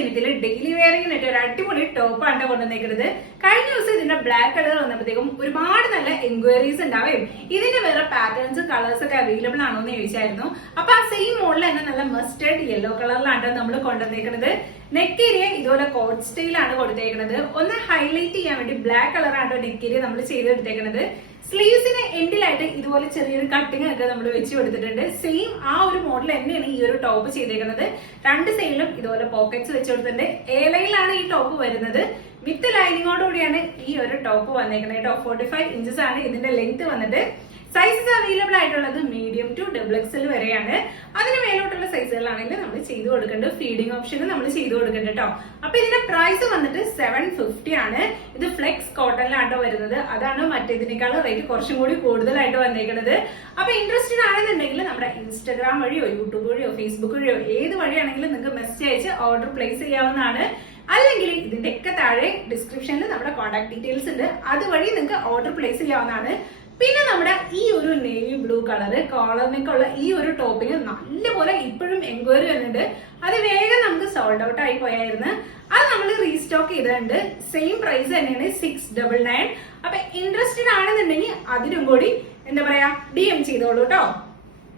ഇനത്തില് daily വെയറിംഗിനായിട്ട് ഒരു അടിപൊളി ടോപ്പാണ് കൊണ്ടുവന്നേക്കുന്നത്. കഴിഞ്ഞ ദിവസം ഇതിന്റെ ബ്ലാക്ക് കളർ വന്നപ്പോഴത്തേക്കും ഒരുപാട് നല്ല എൻക്വയറീസ് ഉണ്ടാവുകയും ഇതിന്റെ വേറെ പാറ്റേൺസ് കളേഴ്സ് ഒക്കെ അവൈലബിൾ ആണോ എന്ന് ചോദിച്ചായിരുന്നു. അപ്പൊ ആ സെയിം മോഡൽ തന്നെ നല്ല മസ്റ്റേർഡ് യെല്ലോ കളറിലാണ് നമ്മൾ കൊണ്ടുവന്നേക്കുന്നത്. നെക്ക് ഏരിയ ഇതുപോലെ കോട്ട് സ്റ്റൈലാണ് കൊടുത്തേക്കുന്നത്. ഒന്ന് ഹൈലൈറ്റ് ചെയ്യാൻ വേണ്ടി ബ്ലാക്ക് കളറാണ് നെക്ക് ഏരിയ നമ്മൾ ചെയ്തെടുത്തേക്കുന്നത്. സ്ലീവ്സിന് എൻഡിലായിട്ട് ഇതുപോലെ ചെറിയൊരു കട്ടിങ് ഒക്കെ നമ്മൾ വെച്ച് കൊടുത്തിട്ടുണ്ട്. സെയിം ആ ഒരു മോഡൽ തന്നെയാണ് ഈ ഒരു ടോപ്പ് ചെയ്തേക്കുന്നത്. രണ്ട് സൈഡിലും ഇതുപോലെ പോക്കറ്റ്സ് വെച്ച് കൊടുത്തിട്ടുണ്ട്. എ ലൈനിലാണ് ഈ ടോപ്പ് വരുന്നത്. വിത്ത് ലൈനിങ്ങോടുകൂടിയാണ് ഈ ഒരു ടോപ്പ് വന്നേക്കുന്നത് കേട്ടോ. 45 ഇഞ്ചസ് ആണ് ഇതിന്റെ ലെങ്ത് വന്നിട്ട്. സൈസസ് അവൈലബിൾ ആയിട്ടുള്ളത് മീഡിയം ടു XXL വരെയാണ്. അതിന് മേലോട്ടുള്ള സൈസുകളാണെങ്കിൽ നമ്മൾ ചെയ്തു കൊടുക്കേണ്ടത് ഫീഡിംഗ് ഓപ്ഷൻ നമ്മൾ ചെയ്തു കൊടുക്കേണ്ടത് കേട്ടോ. അപ്പൊ ഇതിന്റെ പ്രൈസ് വന്നിട്ട് 750 ആണ്. ഇത് ഫ്ലെക്സ് കോട്ടണിലാട്ടോ വരുന്നത്. അതാണ് മറ്റേതിനേക്കാൾ റേറ്റ് കുറച്ചും കൂടി കൂടുതലായിട്ട് വന്നേക്കുന്നത്. അപ്പൊ ഇൻട്രസ്റ്റഡ് ആണെന്നുണ്ടെങ്കിൽ നമ്മുടെ ഇൻസ്റ്റാഗ്രാം വഴിയോ യൂട്യൂബ് വഴിയോ ഫേസ്ബുക്ക് വഴിയോ ഏത് വഴിയാണെങ്കിലും നിങ്ങൾക്ക് മെസ്സേജ് അയച്ച് ഓർഡർ പ്ലേസ് ചെയ്യാവുന്നതാണ്. അല്ലെങ്കിൽ ഇതിന്റെ ഒക്കെ താഴെ ഡിസ്ക്രിപ്ഷനിൽ നമ്മുടെ കോൺടാക്ട് ഡീറ്റെയിൽസ് ഉണ്ട്. അതുവഴി നിങ്ങൾക്ക് ഓർഡർ പ്ലേസ് ചെയ്യാവുന്നതാണ്. പിന്നെ നമ്മുടെ ഈ ഒരു നേവി ബ്ലൂ കളറ് കോളറിനൊക്കെയുള്ള ഈ ഒരു ടോപ്പിന് നല്ലപോലെ ഇപ്പോഴും എൻക്വയറി വരുന്നുണ്ട്. അത് വേഗം നമുക്ക് സോൾഡ് ഔട്ട് ആയി പോയായിരുന്നു. അത് നമ്മൾ റീസ്റ്റോക്ക് ചെയ്തിട്ടുണ്ട്. സെയിം പ്രൈസ് തന്നെയാണ് 699. അപ്പൊ ഇൻട്രസ്റ്റഡ് ആണെന്നുണ്ടെങ്കിൽ അതിനും കൂടി എന്താ പറയാ DM ചെയ്തോളൂ കേട്ടോ.